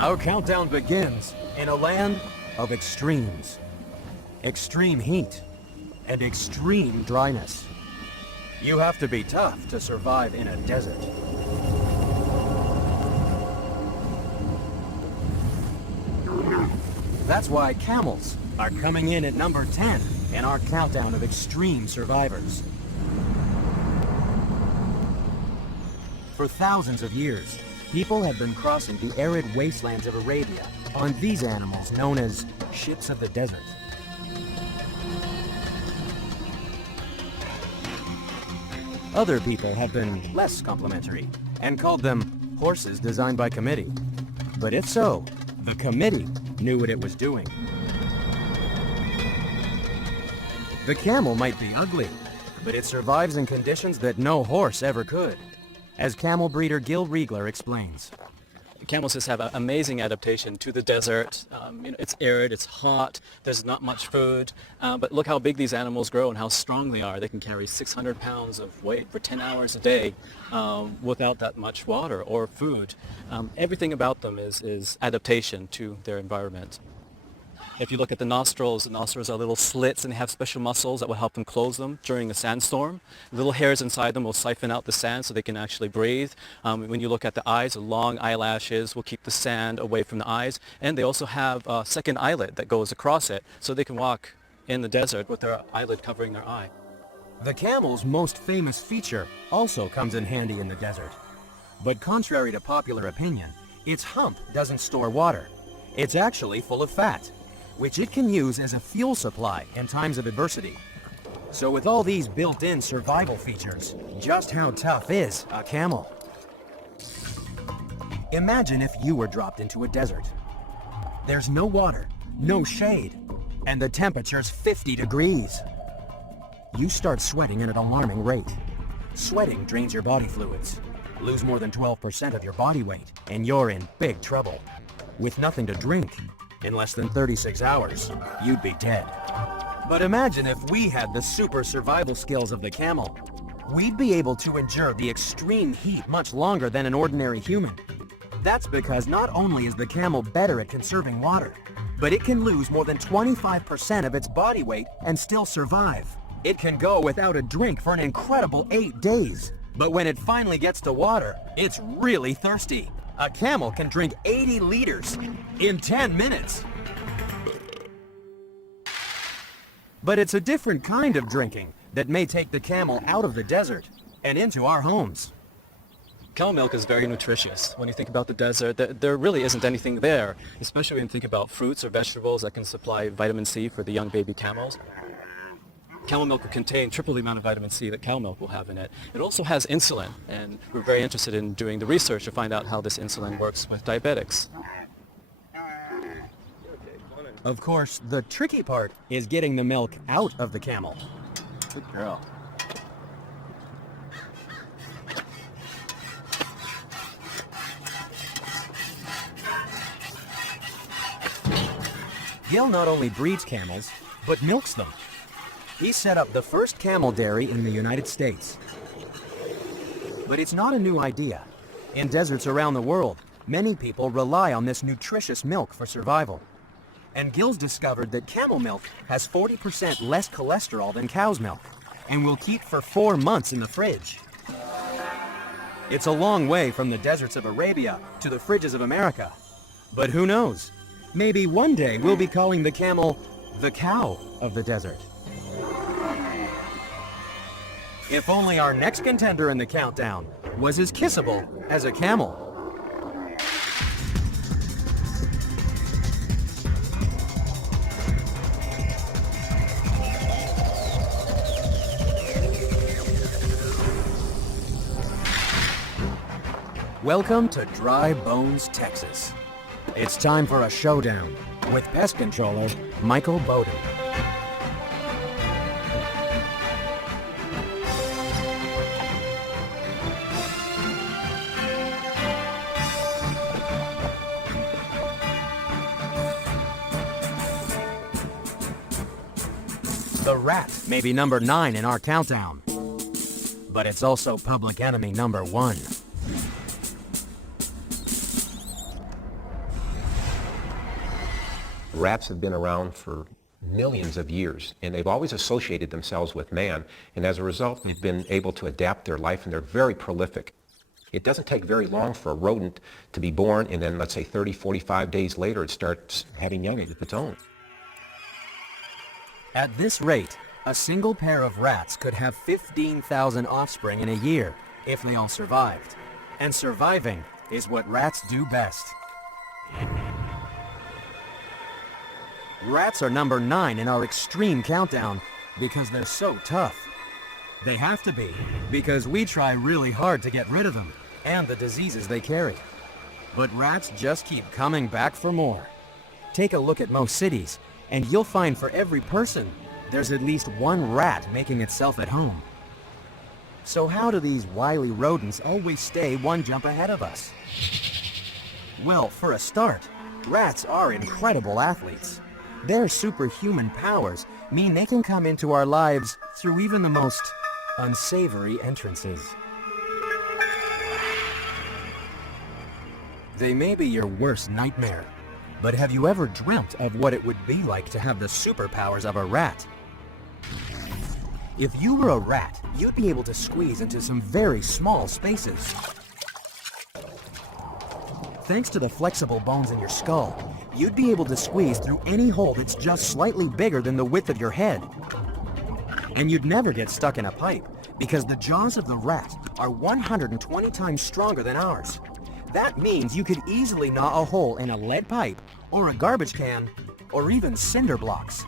Our countdown begins in a land of extremes. Extreme heat and extreme dryness. You have to be tough to survive in a desert. That's why camels are coming in at number 10 in our countdown of extreme survivors. For thousands of years, people have been crossing the arid wastelands of Arabia on these animals known as ships of the desert. Other people have been less complimentary and called them horses designed by committee. But if so, the committee knew what it was doing. The camel might be ugly, but it survives in conditions that no horse ever could, as camel breeder Gil Riegler explains. Camels just have an amazing adaptation to the desert. It's arid, it's hot, there's not much food, but look how big these animals grow and how strong they are. They can carry 600 pounds of weight for 10 hours a day without that much water or food. Everything about them is adaptation to their environment. If you look at the nostrils are little slits and they have special muscles that will help them close them during a sandstorm. Little hairs inside them will siphon out the sand so they can actually breathe. When you look at the eyes, the long eyelashes will keep the sand away from the eyes. And they also have a second eyelid that goes across it so they can walk in the desert with their eyelid covering their eye. The camel's most famous feature also comes in handy in the desert. But contrary to popular opinion, its hump doesn't store water. It's actually full of fat, which it can use as a fuel supply in times of adversity. So with all these built-in survival features, just how tough is a camel? Imagine if you were dropped into a desert. There's no water, no shade, and the temperature's 50 degrees. You start sweating at an alarming rate. Sweating drains your body fluids. Lose more than 12% of your body weight, and you're in big trouble. With nothing to drink, in less than 36 hours, you'd be dead. But imagine if we had the super survival skills of the camel. We'd be able to endure the extreme heat much longer than an ordinary human. That's because not only is the camel better at conserving water, but it can lose more than 25% of its body weight and still survive. It can go without a drink for an incredible 8 days. But when it finally gets to water, it's really thirsty. A camel can drink 80 liters in 10 minutes. But it's a different kind of drinking that may take the camel out of the desert and into our homes. Camel milk is very nutritious. When you think about the desert, there really isn't anything there, especially when you think about fruits or vegetables that can supply vitamin C for the young baby camels. Camel milk will contain triple the amount of vitamin C that cow milk will have in it. It also has insulin, and we're very interested in doing the research to find out how this insulin works with diabetics. Of course, the tricky part is getting the milk out of the camel. Good girl. Gil not only breeds camels, but milks them. He set up the first camel dairy in the United States. But it's not a new idea. In deserts around the world, many people rely on this nutritious milk for survival. And Gil's discovered that camel milk has 40% less cholesterol than cow's milk, and will keep for 4 months in the fridge. It's a long way from the deserts of Arabia to the fridges of America. But who knows? Maybe one day we'll be calling the camel the cow of the desert. If only our next contender in the countdown was as kissable as a camel. Welcome to Dry Bones, Texas. It's time for a showdown with pest controller Michael Bowden. The rat may be number 9 in our countdown, but it's also public enemy number 1. Rats have been around for millions of years, and they've always associated themselves with man, and as a result, they've been able to adapt their life, and they're very prolific. It doesn't take very long for a rodent to be born, and then let's say 30, 45 days later, it starts having young of its own. At this rate, a single pair of rats could have 15,000 offspring in a year if they all survived. And surviving is what rats do best. Rats are number 9 in our extreme countdown because they're so tough. They have to be, because we try really hard to get rid of them and the diseases they carry. But rats just keep coming back for more. Take a look at most cities, and you'll find for every person, there's at least one rat making itself at home. So how do these wily rodents always stay one jump ahead of us? Well, for a start, rats are incredible athletes. Their superhuman powers mean they can come into our lives through even the most unsavory entrances. They may be your worst nightmare, but have you ever dreamt of what it would be like to have the superpowers of a rat? If you were a rat, you'd be able to squeeze into some very small spaces. Thanks to the flexible bones in your skull, you'd be able to squeeze through any hole that's just slightly bigger than the width of your head. And you'd never get stuck in a pipe, because the jaws of the rat are 120 times stronger than ours. That means you could easily gnaw a hole in a lead pipe, or a garbage can, or even cinder blocks.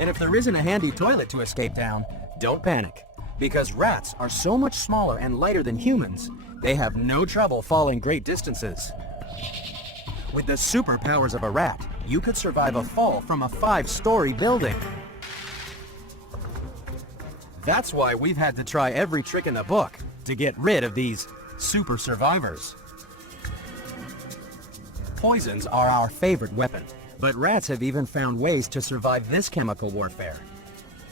And if there isn't a handy toilet to escape down, don't panic, because rats are so much smaller and lighter than humans, they have no trouble falling great distances. With the superpowers of a rat, you could survive a fall from a 5-story building. That's why we've had to try every trick in the book to get rid of these super survivors. Poisons are our favorite weapon, but rats have even found ways to survive this chemical warfare.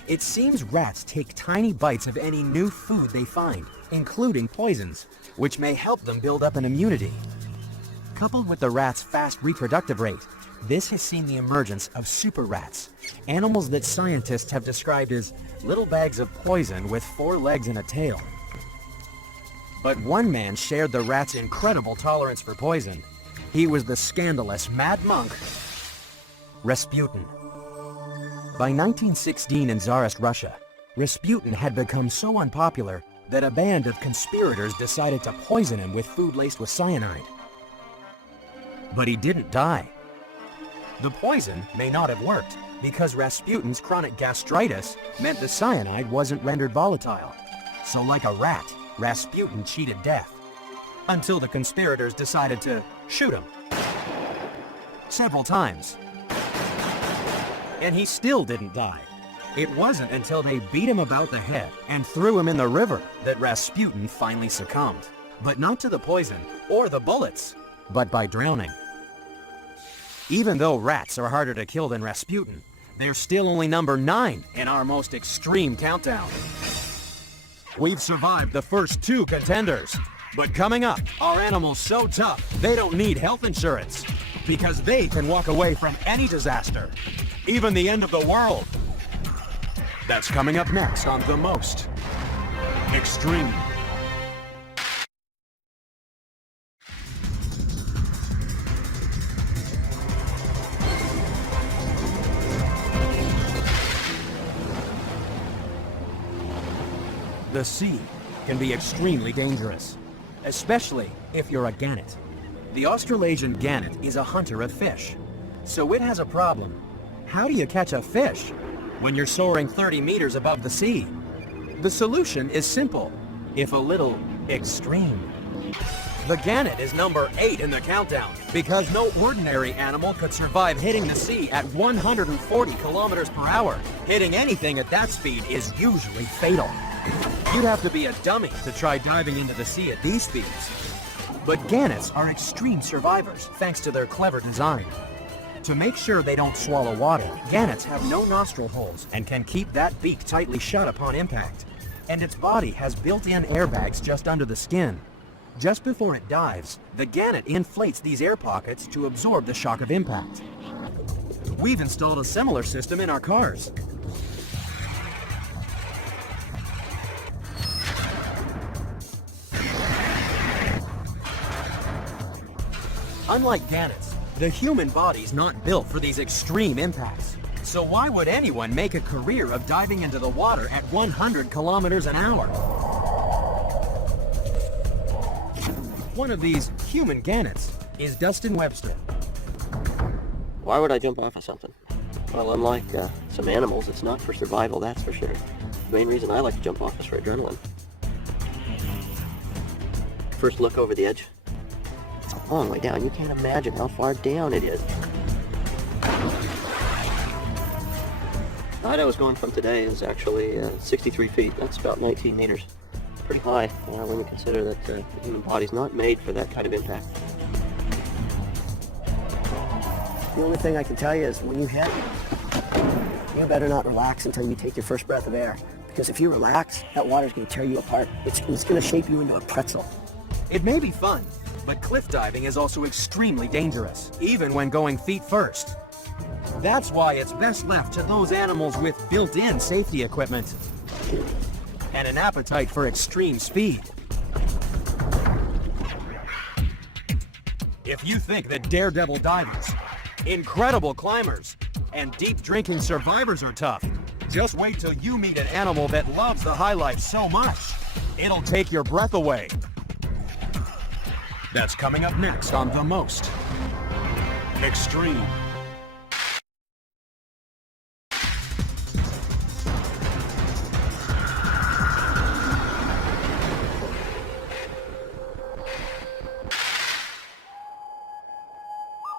It seems rats take tiny bites of any new food they find, including poisons, which may help them build up an immunity. Coupled with the rat's fast reproductive rate, this has seen the emergence of super rats, animals that scientists have described as little bags of poison with 4 legs and a tail. But one man shared the rat's incredible tolerance for poison. He was the scandalous mad monk, Rasputin. By 1916 in Tsarist Russia, Rasputin had become so unpopular that a band of conspirators decided to poison him with food laced with cyanide. But he didn't die. The poison may not have worked because Rasputin's chronic gastritis meant the cyanide wasn't rendered volatile. So like a rat, Rasputin cheated death until the conspirators decided to shoot him several times. And he still didn't die. It wasn't until they beat him about the head and threw him in the river that Rasputin finally succumbed. But not to the poison or the bullets, but by drowning. Even though rats are harder to kill than Rasputin, they're still only number 9 in our most extreme countdown. We've survived the first 2 contenders, but coming up are animals so tough they don't need health insurance because they can walk away from any disaster, even the end of the world. That's coming up next on The Most Extreme. The sea can be extremely dangerous, especially if you're a gannet. The Australasian gannet is a hunter of fish, so it has a problem. How do you catch a fish when you're soaring 30 meters above the sea? The solution is simple, if a little extreme. The gannet is number 8 in the countdown because no ordinary animal could survive hitting the sea at 140 kilometers per hour. Hitting anything at that speed is usually fatal. You'd have to be a dummy to try diving into the sea at these speeds. But gannets are extreme survivors thanks to their clever design. To make sure they don't swallow water, gannets have no nostril holes and can keep that beak tightly shut upon impact. And its body has built-in airbags just under the skin. Just before it dives, the gannet inflates these air pockets to absorb the shock of impact. We've installed a similar system in our cars. Unlike gannets, the human body's not built for these extreme impacts. So why would anyone make a career of diving into the water at 100 kilometers an hour? One of these human gannets is Dustin Webster. Why would I jump off of something? Well, unlike some animals, it's not for survival, that's for sure. The main reason I like to jump off is for adrenaline. First look over the edge. It's a long way down. You can't imagine how far down it is. The height I was going from today is actually 63 feet. That's about 19 meters. Pretty high when you consider that the human body's not made for that kind of impact. The only thing I can tell you is when you hit, you better not relax until you take your first breath of air. Because if you relax, that water's going to tear you apart. It's going to shape you into a pretzel. It may be fun, but cliff diving is also extremely dangerous, even when going feet first. That's why it's best left to those animals with built-in safety equipment and an appetite for extreme speed. If you think that daredevil divers, incredible climbers, and deep drinking survivors are tough, just wait till you meet an animal that loves the high life so much, it'll take your breath away. That's coming up next on The Most Extreme.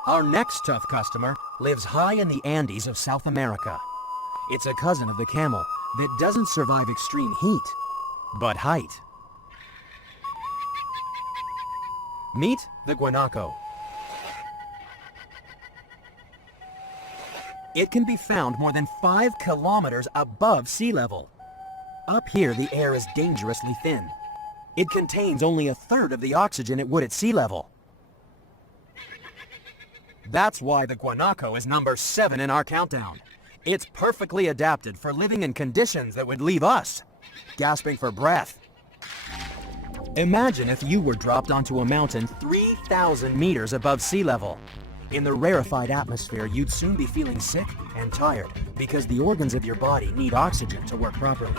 Our next tough customer lives high in the Andes of South America. It's a cousin of the camel that doesn't survive extreme heat, but height. Meet the guanaco. It can be found more than 5 kilometers above sea level. Up here, the air is dangerously thin. It contains only a third of the oxygen it would at sea level. That's why the guanaco is number 7 in our countdown. It's perfectly adapted for living in conditions that would leave us gasping for breath. Imagine if you were dropped onto a mountain 3,000 meters above sea level. In the rarefied atmosphere, you'd soon be feeling sick and tired because the organs of your body need oxygen to work properly.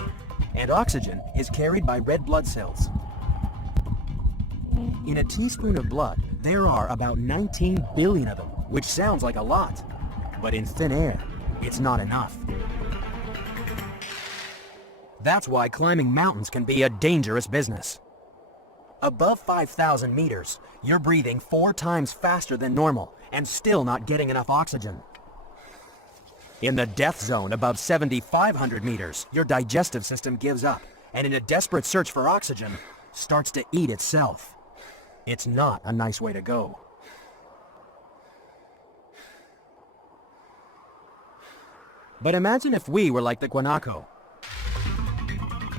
And oxygen is carried by red blood cells. In a teaspoon of blood, there are about 19 billion of them, which sounds like a lot. But in thin air, it's not enough. That's why climbing mountains can be a dangerous business. Above 5,000 meters, you're breathing 4 times faster than normal and still not getting enough oxygen. In the death zone above 7,500 meters, your digestive system gives up and in a desperate search for oxygen, starts to eat itself. It's not a nice way to go. But imagine if we were like the guanaco.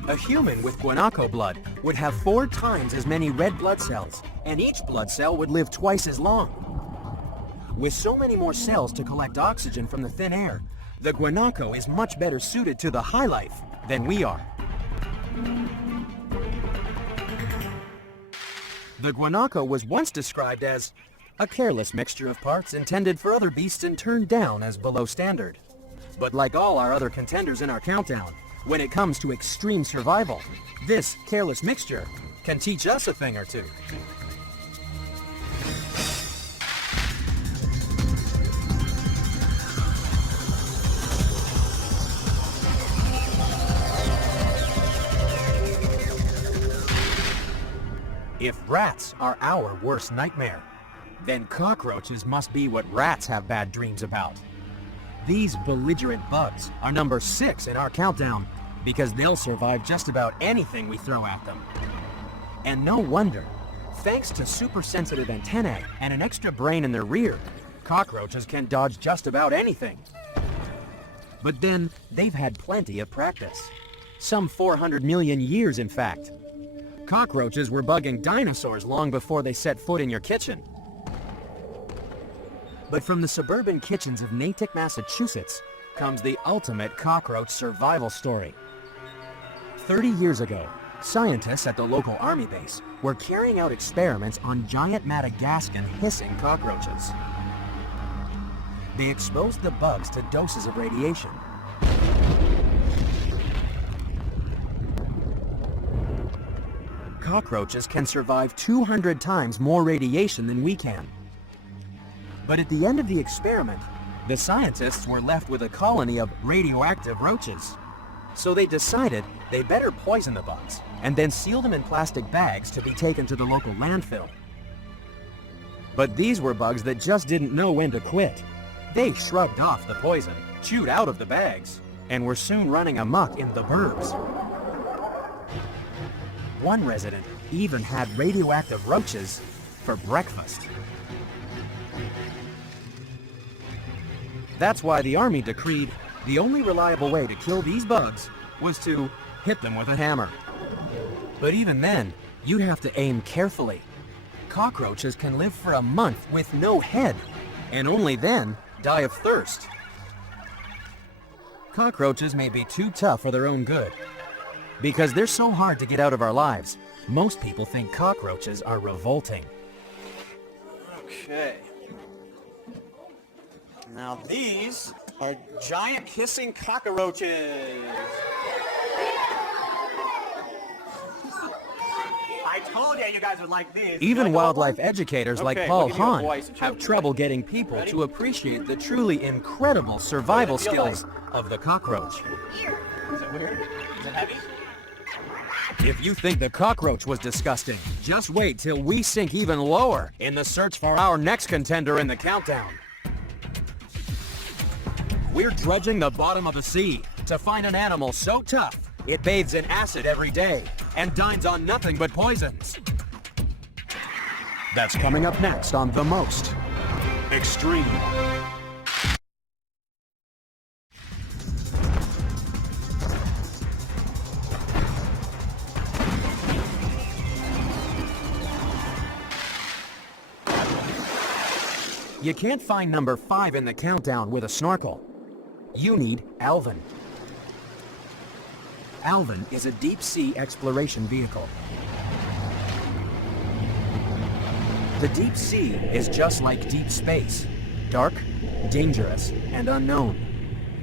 A human with guanaco blood would have 4 times as many red blood cells, and each blood cell would live twice as long. With so many more cells to collect oxygen from the thin air, the guanaco is much better suited to the high life than we are. The guanaco was once described as a careless mixture of parts intended for other beasts and turned down as below standard. But like all our other contenders in our countdown, when it comes to extreme survival, this careless mixture can teach us a thing or two. If rats are our worst nightmare, then cockroaches must be what rats have bad dreams about. These belligerent bugs are number 6 in our countdown because they'll survive just about anything we throw at them. And no wonder. Thanks to super sensitive antennae and an extra brain in their rear, cockroaches can dodge just about anything. But then, they've had plenty of practice. Some 400 million years, in fact. Cockroaches were bugging dinosaurs long before they set foot in your kitchen. But from the suburban kitchens of Natick, Massachusetts, comes the ultimate cockroach survival story. 30 years ago, scientists at the local army base were carrying out experiments on giant Madagascan hissing cockroaches. They exposed the bugs to doses of radiation. Cockroaches can survive 200 times more radiation than we can. But at the end of the experiment, the scientists were left with a colony of radioactive roaches. So they decided they better poison the bugs and then seal them in plastic bags to be taken to the local landfill. But these were bugs that just didn't know when to quit. They shrugged off the poison, chewed out of the bags, and were soon running amok in the burbs. One resident even had radioactive roaches for breakfast. That's why the army decreed the only reliable way to kill these bugs was to hit them with a hammer. But even then, you'd have to aim carefully. Cockroaches can live for a month with no head, and only then die of thirst. Cockroaches may be too tough for their own good. Because they're so hard to get out of our lives, most people think cockroaches are revolting. Okay. Now these are giant hissing cockroaches. I told you guys would like these. Even wildlife educators like Paul Hahn have trouble getting people to appreciate the truly incredible survival skills of the cockroach. Is it weird? Is it heavy? If you think the cockroach was disgusting, just wait till we sink even lower in the search for our next contender in the countdown. We're dredging the bottom of the sea to find an animal so tough it bathes in acid every day and dines on nothing but poisons. That's coming up next on The Most Extreme. You can't find number 5 in the countdown with a snorkel. You need Alvin. Alvin is a deep-sea exploration vehicle. The deep sea is just like deep space, dark, dangerous, and unknown.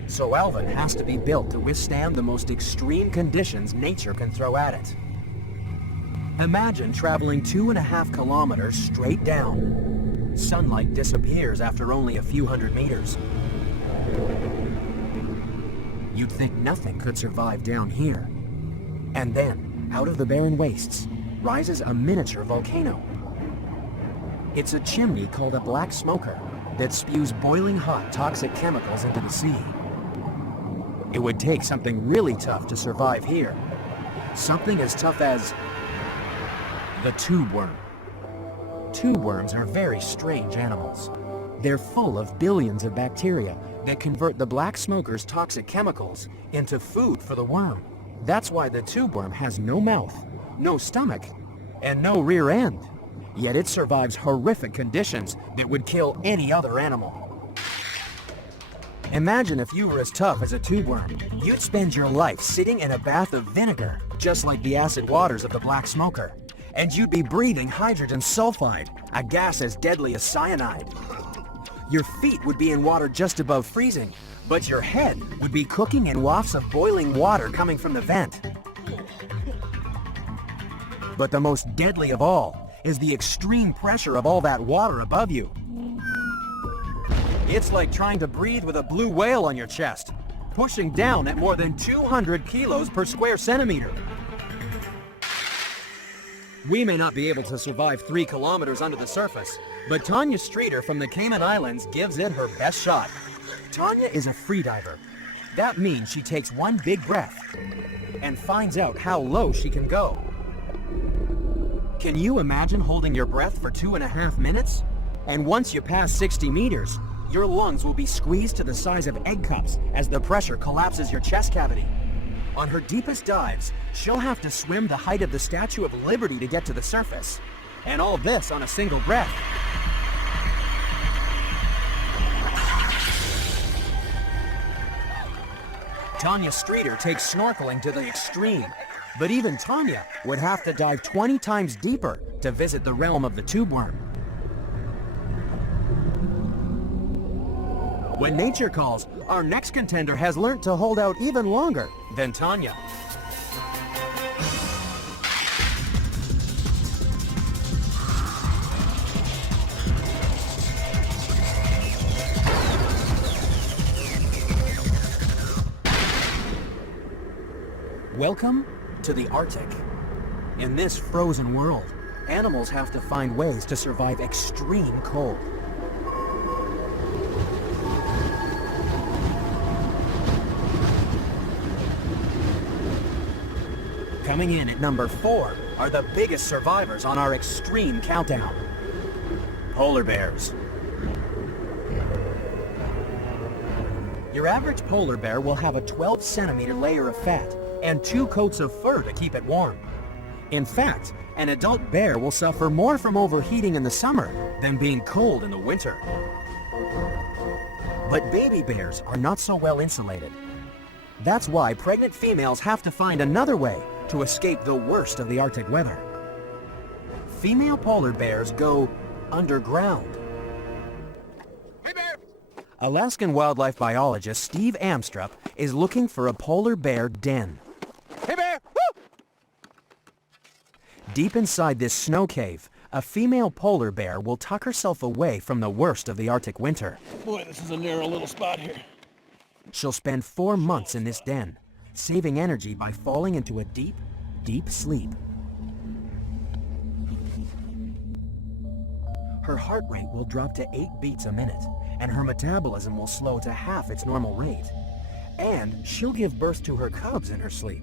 So Alvin has to be built to withstand the most extreme conditions nature can throw at it. Imagine traveling 2.5 kilometers straight down. Sunlight disappears after only a few hundred meters. You'd think nothing could survive down here. And then, out of the barren wastes, rises a miniature volcano. It's a chimney called a black smoker that spews boiling hot toxic chemicals into the sea. It would take something really tough to survive here. Something as tough as the tube worm. Tube worms are very strange animals. They're full of billions of bacteria that convert the black smoker's toxic chemicals into food for the worm. That's why the tube worm has no mouth, no stomach, and no rear end. Yet it survives horrific conditions that would kill any other animal. Imagine if you were as tough as a tube worm. You'd spend your life sitting in a bath of vinegar, just like the acid waters of the black smoker. And you'd be breathing hydrogen sulfide, a gas as deadly as cyanide. Your feet would be in water just above freezing, but your head would be cooking in wafts of boiling water coming from the vent. But the most deadly of all is the extreme pressure of all that water above you. It's like trying to breathe with a blue whale on your chest, pushing down at more than 200 kilos per square centimeter. We may not be able to survive 3 kilometers under the surface, but Tanya Streeter from the Cayman Islands gives it her best shot. Tanya is a freediver. That means she takes one big breath and finds out how low she can go. Can you imagine holding your breath for 2.5 minutes? And once you pass 60 meters, your lungs will be squeezed to the size of egg cups as the pressure collapses your chest cavity. On her deepest dives, she'll have to swim the height of the Statue of Liberty to get to the surface. And all this on a single breath. Tanya Streeter takes snorkeling to the extreme. But even Tanya would have to dive 20 times deeper to visit the realm of the tube worm. When nature calls, our next contender has learned to hold out even longer than Tanya. Welcome to the Arctic. In this frozen world, animals have to find ways to survive extreme cold. Coming in at number 4 are the biggest survivors on our extreme countdown. Polar bears. Your average polar bear will have a 12-centimeter layer of fat and 2 coats of fur to keep it warm. In fact, an adult bear will suffer more from overheating in the summer than being cold in the winter. But baby bears are not so well insulated. That's why pregnant females have to find another way to escape the worst of the Arctic weather. Female polar bears go underground. Hey, bear! Alaskan wildlife biologist Steve Amstrup is looking for a polar bear den. Hey, bear! Woo! Deep inside this snow cave, a female polar bear will tuck herself away from the worst of the Arctic winter. Boy, this is a narrow little spot here. She'll spend 4 months in this den, saving energy by falling into a deep, deep sleep. Her heart rate will drop to 8 beats a minute, and her metabolism will slow to half its normal rate. And she'll give birth to her cubs in her sleep.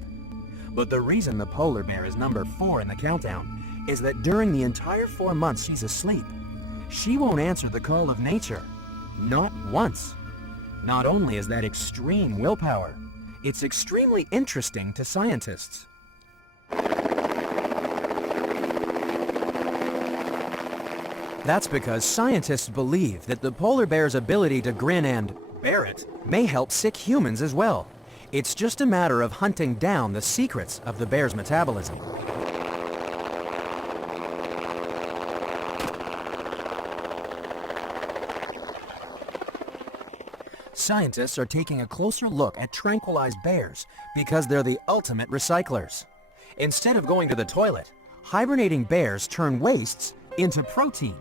But the reason the polar bear is number 4 in the countdown is that during the entire 4 months she's asleep, she won't answer the call of nature. Not once. Not only is that extreme willpower, it's extremely interesting to scientists. That's because scientists believe that the polar bear's ability to grin and bear it may help sick humans as well. It's just a matter of hunting down the secrets of the bear's metabolism. Scientists are taking a closer look at tranquilized bears because they're the ultimate recyclers. Instead of going to the toilet, hibernating bears turn wastes into protein.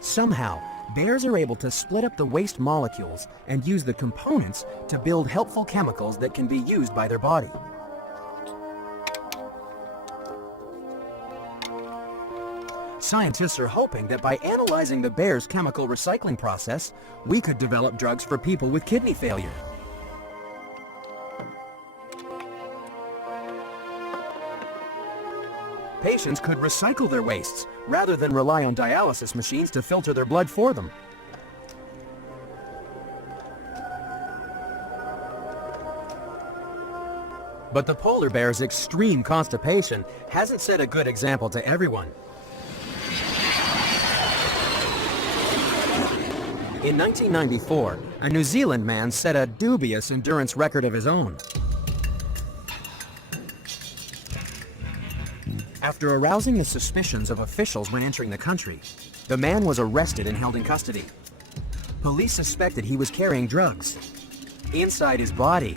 Somehow, bears are able to split up the waste molecules and use the components to build helpful chemicals that can be used by their body. Scientists are hoping that by analyzing the bear's chemical recycling process, we could develop drugs for people with kidney failure. Patients could recycle their wastes rather than rely on dialysis machines to filter their blood for them. But the polar bear's extreme constipation hasn't set a good example to everyone. In 1994, a New Zealand man set a dubious endurance record of his own. After arousing the suspicions of officials when entering the country, the man was arrested and held in custody. Police suspected he was carrying drugs inside his body.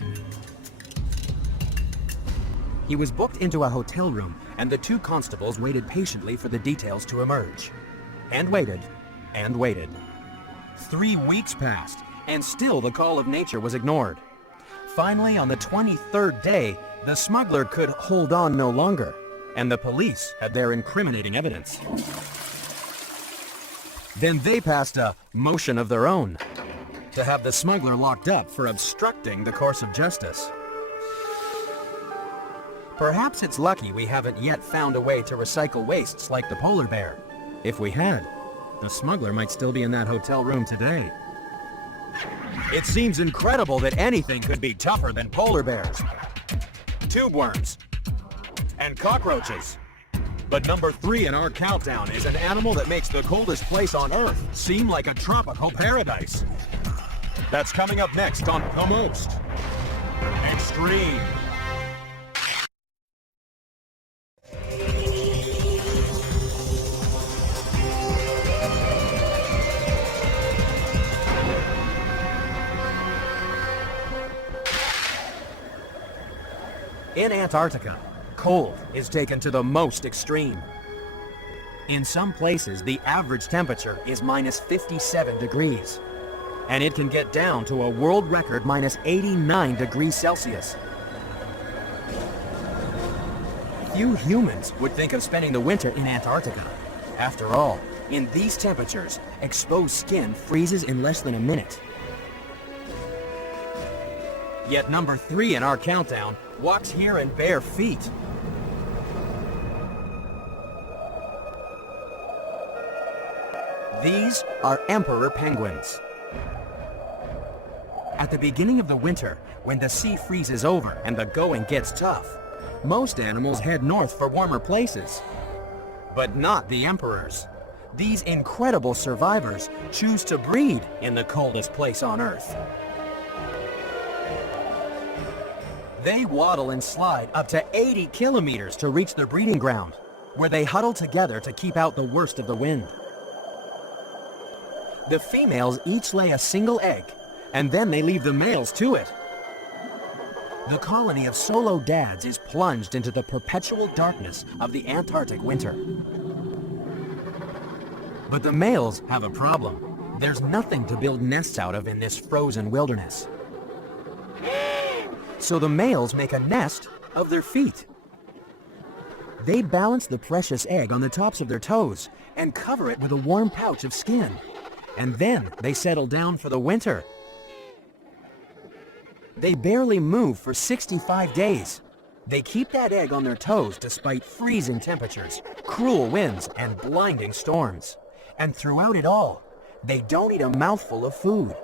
He was booked into a hotel room, and the 2 constables waited patiently for the details to emerge. And waited, and waited. 3 weeks passed, and still the call of nature was ignored. Finally, on the 23rd day, the smuggler could hold on no longer, and the police had their incriminating evidence. Then they passed a motion of their own to have the smuggler locked up for obstructing the course of justice. Perhaps it's lucky we haven't yet found a way to recycle wastes like the polar bear. If we had, the smuggler might still be in that hotel room today. It seems incredible that anything could be tougher than polar bears, tube worms, and cockroaches. But number 3 in our countdown is an animal that makes the coldest place on Earth seem like a tropical paradise. That's coming up next on The Most Extreme. In Antarctica, cold is taken to the most extreme. In some places, the average temperature is minus 57 degrees, and it can get down to a world record minus 89 degrees Celsius. Few humans would think of spending the winter in Antarctica. After all, in these temperatures, exposed skin freezes in less than a minute. Yet number 3 in our countdown walks here in bare feet. These are emperor penguins. At the beginning of the winter, when the sea freezes over and the going gets tough, most animals head north for warmer places. But not the emperors. These incredible survivors choose to breed in the coldest place on Earth. They waddle and slide up to 80 kilometers to reach their breeding ground, where they huddle together to keep out the worst of the wind. The females each lay a single egg, and then they leave the males to it. The colony of solo dads is plunged into the perpetual darkness of the Antarctic winter. But the males have a problem. There's nothing to build nests out of in this frozen wilderness. So the males make a nest of their feet. They balance the precious egg on the tops of their toes and cover it with a warm pouch of skin. And then they settle down for the winter. They barely move for 65 days. They keep that egg on their toes despite freezing temperatures, cruel winds, and blinding storms. And throughout it all, they don't eat a mouthful of food.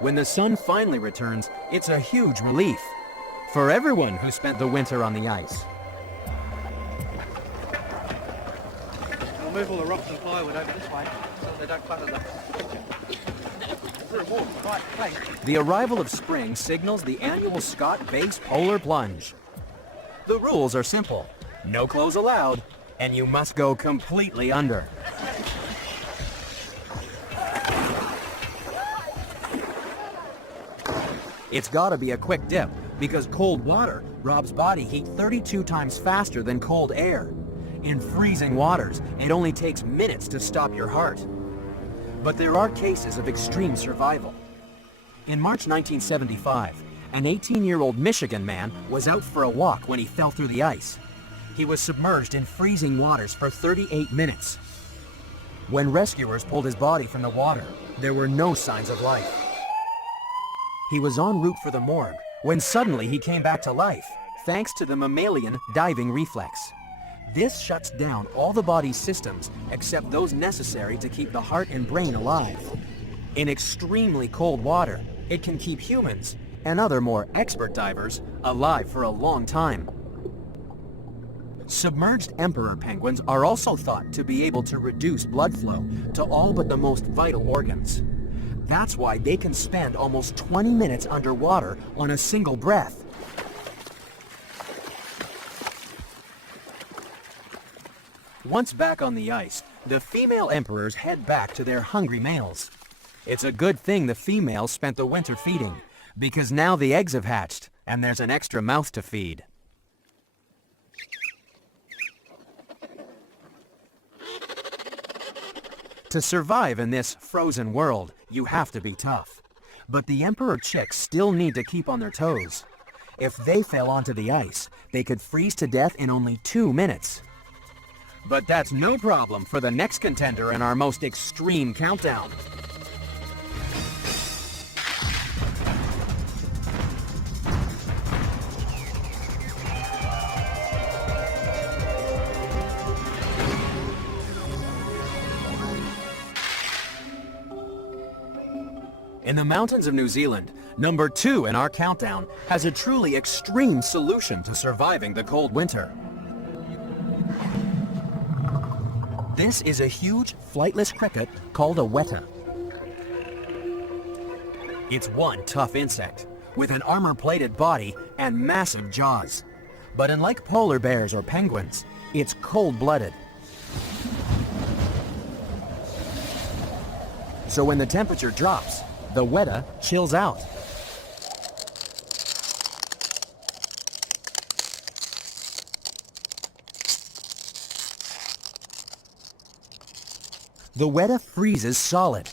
When the sun finally returns, it's a huge relief for everyone who spent the winter on the ice. We'll move all the rocks and plywood over this way so they don't clutter the picture. Right place. The arrival of spring signals the annual Scott Base Polar Plunge. The rules are simple. No clothes allowed, and you must go completely under. It's gotta be a quick dip, because cold water robs body heat 32 times faster than cold air. In freezing waters, it only takes minutes to stop your heart. But there are cases of extreme survival. In March 1975, an 18-year-old Michigan man was out for a walk when he fell through the ice. He was submerged in freezing waters for 38 minutes. When rescuers pulled his body from the water, there were no signs of life. He was en route for the morgue when suddenly he came back to life, thanks to the mammalian diving reflex. This shuts down all the body's systems except those necessary to keep the heart and brain alive. In extremely cold water, it can keep humans, and other more expert divers, alive for a long time. Submerged emperor penguins are also thought to be able to reduce blood flow to all but the most vital organs. That's why they can spend almost 20 minutes underwater on a single breath. Once back on the ice, the female emperors head back to their hungry males. It's a good thing the females spent the winter feeding, because now the eggs have hatched, and there's an extra mouth to feed. To survive in this frozen world, you have to be tough. But the emperor chicks still need to keep on their toes. If they fell onto the ice, they could freeze to death in only 2 minutes. But that's no problem for the next contender in our most extreme countdown. In the mountains of New Zealand, number 2 in our countdown has a truly extreme solution to surviving the cold winter. This is a huge flightless cricket called a weta. It's one tough insect with an armor-plated body and massive jaws. But unlike polar bears or penguins, it's cold-blooded. So when the temperature drops, the weta chills out. The weta freezes solid.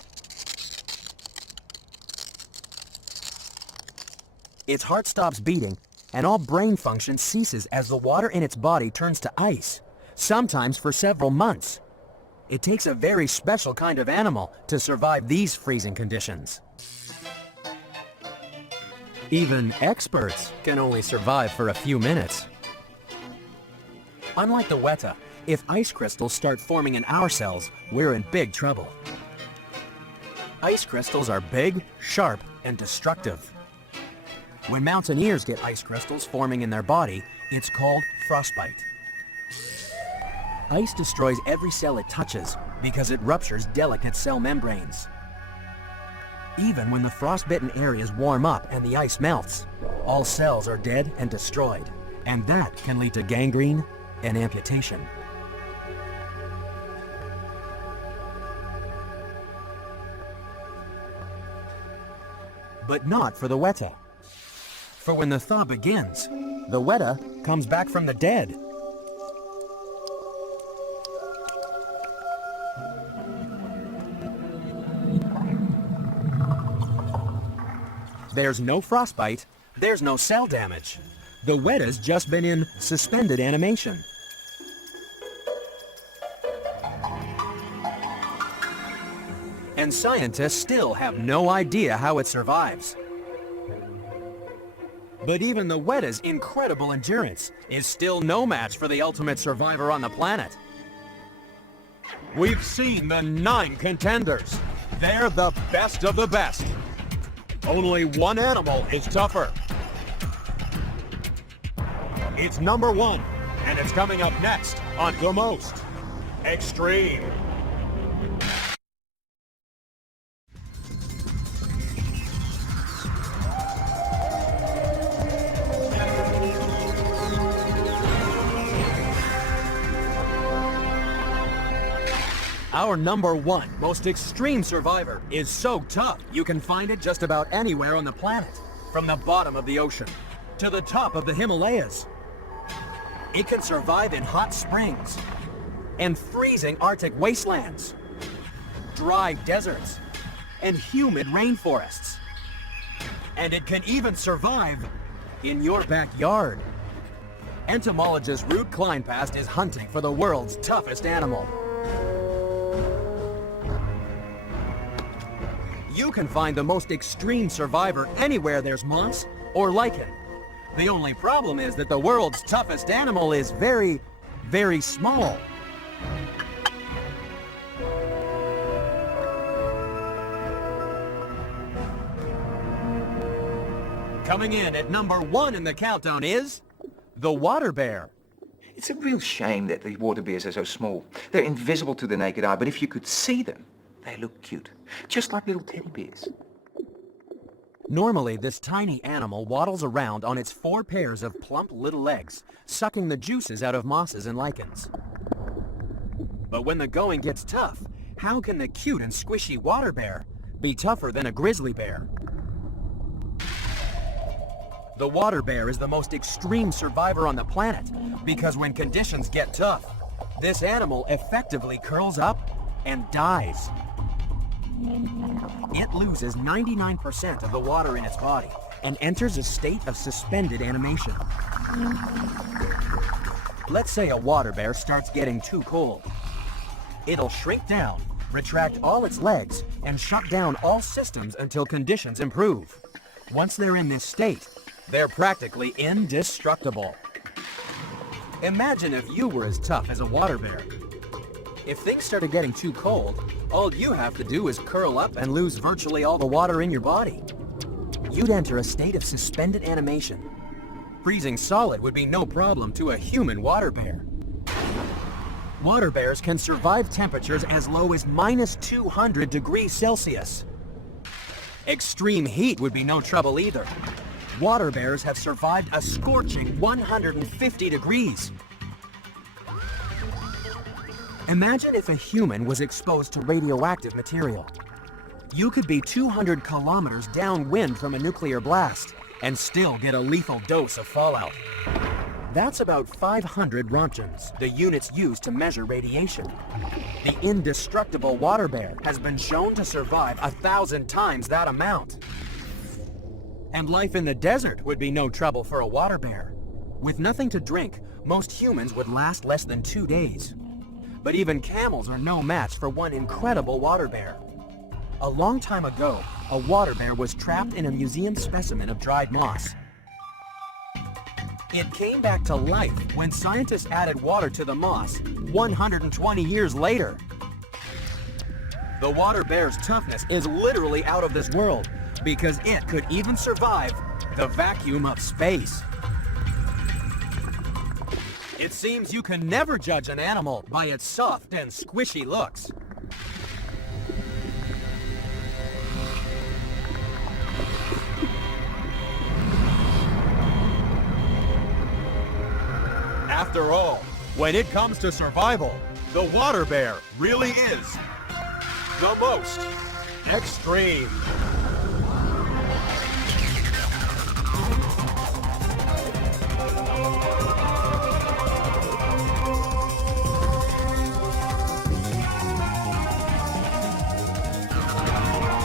Its heart stops beating, and all brain function ceases as the water in its body turns to ice, sometimes for several months. It takes a very special kind of animal to survive these freezing conditions. Even experts can only survive for a few minutes. Unlike the weta, if ice crystals start forming in our cells, we're in big trouble. Ice crystals are big, sharp, and destructive. When mountaineers get ice crystals forming in their body, it's called frostbite. Ice destroys every cell it touches because it ruptures delicate cell membranes. Even when the frostbitten areas warm up and the ice melts, all cells are dead and destroyed, and that can lead to gangrene and amputation. But not for the weta. For when the thaw begins, the weta comes back from the dead. There's no frostbite, there's no cell damage. The weta's just been in suspended animation. And scientists still have no idea how it survives. But even the weta's incredible endurance is still no match for the ultimate survivor on the planet. We've seen the 9 contenders. They're the best of the best. Only one animal is tougher. It's number 1, and it's coming up next on The Most Extreme. Our number 1 most extreme survivor is so tough you can find it just about anywhere on the planet, from the bottom of the ocean to the top of the Himalayas. It can survive in hot springs and freezing Arctic wastelands, dry deserts, and humid rainforests. And it can even survive in your backyard. Entomologist Ruud Kleinpast is hunting for the world's toughest animal. You can find the most extreme survivor anywhere there's moss or lichen. The only problem is that the world's toughest animal is very, very small. Coming in at number 1 in the countdown is the water bear. It's a real shame that the water bears are so small. They're invisible to the naked eye, but if you could see them, they look cute, just like little teddy bears. Normally, this tiny animal waddles around on its 4 pairs of plump little legs, sucking the juices out of mosses and lichens. But when the going gets tough, how can the cute and squishy water bear be tougher than a grizzly bear? The water bear is the most extreme survivor on the planet because when conditions get tough, this animal effectively curls up and dies. It loses 99% of the water in its body and enters a state of suspended animation. Let's say a water bear starts getting too cold. It'll shrink down, retract all its legs, and shut down all systems until conditions improve. Once they're in this state, they're practically indestructible. Imagine if you were as tough as a water bear. If things started getting too cold, all you have to do is curl up and lose virtually all the water in your body. You'd enter a state of suspended animation. Freezing solid would be no problem to a human water bear. Water bears can survive temperatures as low as -200 degrees Celsius. Extreme heat would be no trouble either. Water bears have survived a scorching 150 degrees. Imagine if a human was exposed to radioactive material. You could be 200 kilometers downwind from a nuclear blast and still get a lethal dose of fallout. That's about 500 rontgens, the units used to measure radiation. The indestructible water bear has been shown to survive 1,000 times that amount. And life in the desert would be no trouble for a water bear. With nothing to drink, most humans would last less than 2 days. But even camels are no match for one incredible water bear. A long time ago, a water bear was trapped in a museum specimen of dried moss. It came back to life when scientists added water to the moss 120 years later. The water bear's toughness is literally out of this world because it could even survive the vacuum of space. It seems you can never judge an animal by its soft and squishy looks. After all, when it comes to survival, the water bear really is the most extreme.